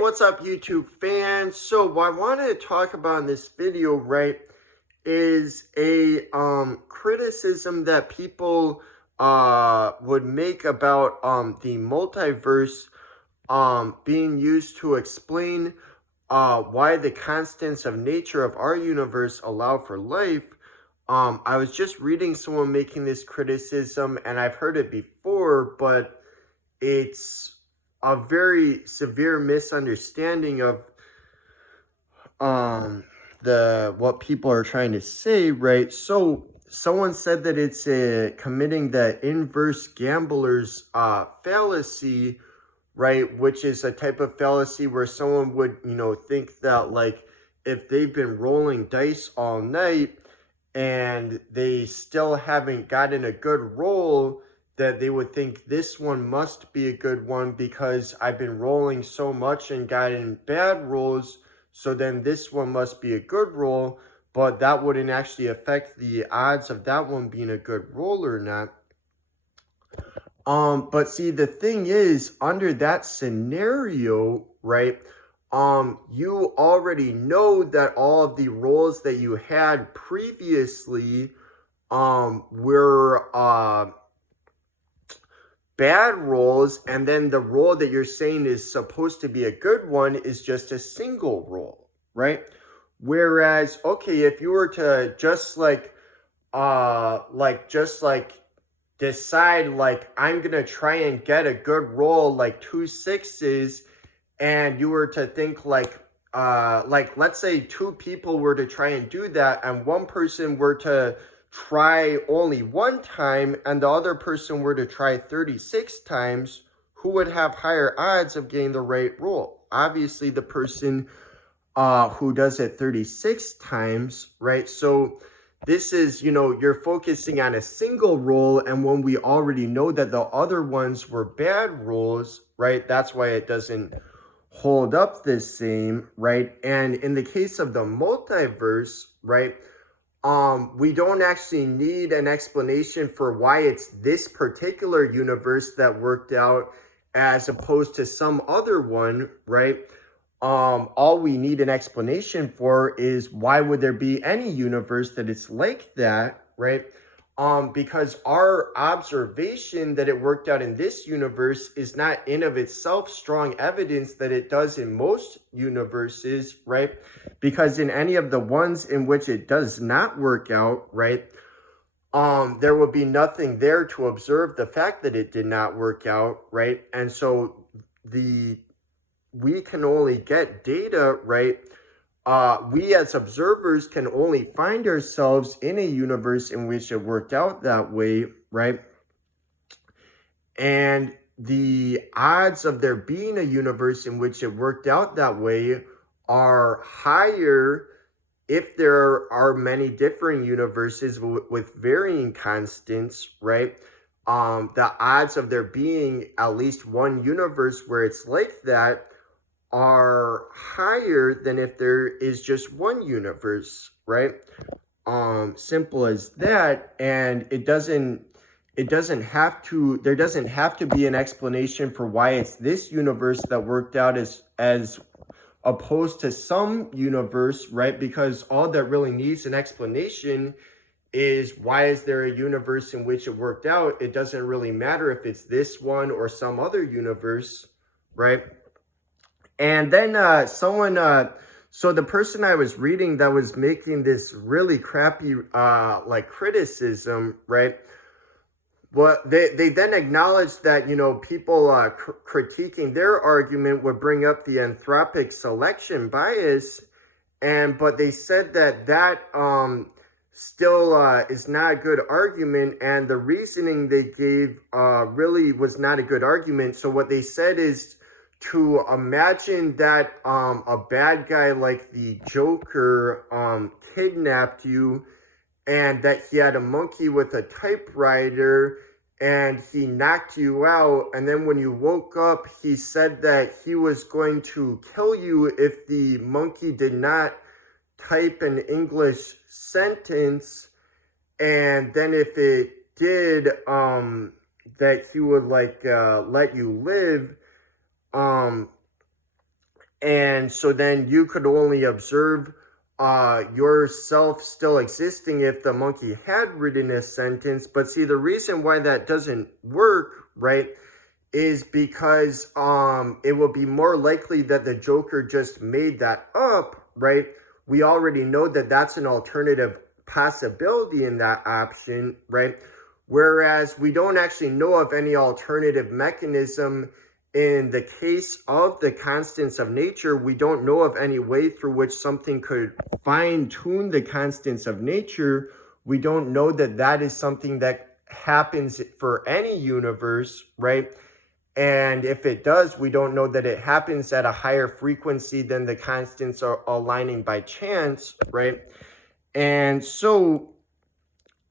What's up, YouTube fans? So what I wanted to talk about in this video, right, is a criticism that people would make about the multiverse being used to explain why the constants of nature of our universe allow for life. I was just reading someone making this criticism, and I've heard it before, but it's a very severe misunderstanding of the what people are trying to say, right? So someone said that it's committing the inverse gambler's fallacy, right? Which is a type of fallacy where someone would, think that, like, if they've been rolling dice all night and they still haven't gotten a good roll, that they would think this one must be a good one because I've been rolling so much and gotten bad rolls, so then this one must be a good roll, but that wouldn't actually affect the odds of that one being a good roll or not. But see, the thing is, under that scenario, right, you already know that all of the rolls that you had previously, were, bad rolls, and then the roll that you're saying is supposed to be a good one is just a single roll, right? Whereas, okay, if you were to just decide, like, I'm gonna try and get a good roll, like 2 6s, and you were to think like let's say 2 people were to try and do that, and one person were to try only 1 time and the other person were to try 36 times, who would have higher odds of getting the right roll? Obviously the person who does it 36 times, right? So this is, you're focusing on a single roll, and when we already know that the other ones were bad rolls, right, that's why it doesn't hold up the same, right? And in the case of the multiverse, right, we don't actually need an explanation for why it's this particular universe that worked out as opposed to some other one, right? All we need an explanation for is why would there be any universe that it's like that, right? Because our observation that it worked out in this universe is not in of itself strong evidence that it does in most universes, right? Because in any of the ones in which it does not work out, right, there would be nothing there to observe the fact that it did not work out, right? And so we can only get data, right? We as observers can only find ourselves in a universe in which it worked out that way, right? And the odds of there being a universe in which it worked out that way are higher if there are many different universes with varying constants, right? The odds of there being at least one universe where it's like that are higher than if there is just one universe, right? Simple as that. And there doesn't have to be an explanation for why it's this universe that worked out as opposed to some universe, right? Because all that really needs an explanation is why is there a universe in which it worked out? It doesn't really matter if it's this one or some other universe, right? And then so the person I was reading that was making this really crappy like criticism, right? Well, they then acknowledged that, people critiquing their argument would bring up the anthropic selection bias, but they said that still is not a good argument, and the reasoning they gave really was not a good argument. So what they said is to imagine that a bad guy like the Joker kidnapped you, and that he had a monkey with a typewriter and he knocked you out, and then when you woke up he said that he was going to kill you if the monkey did not type an English sentence, and then if it did, that he would let you live. And so then you could only observe yourself still existing if the monkey had written a sentence. But see, the reason why that doesn't work, right, is because it will be more likely that the Joker just made that up, right? We already know that that's an alternative possibility in that option, right? Whereas we don't actually know of any alternative mechanism in the case of the constants of nature. We don't know of any way through which something could fine tune the constants of nature. We don't know that that is something that happens for any universe, right? And if it does, we don't know that it happens at a higher frequency than the constants are aligning by chance, right? And so,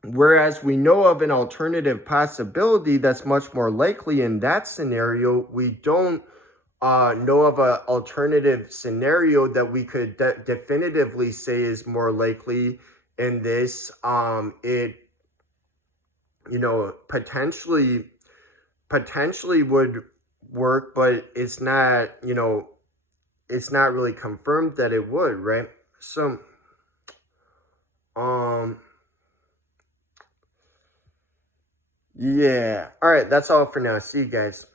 whereas we know of an alternative possibility that's much more likely in that scenario, we don't know of an alternative scenario that we could definitively say is more likely in this. It, potentially would work, but it's not, it's not really confirmed that it would, right? So, um, yeah. All right, that's all for now. See you guys.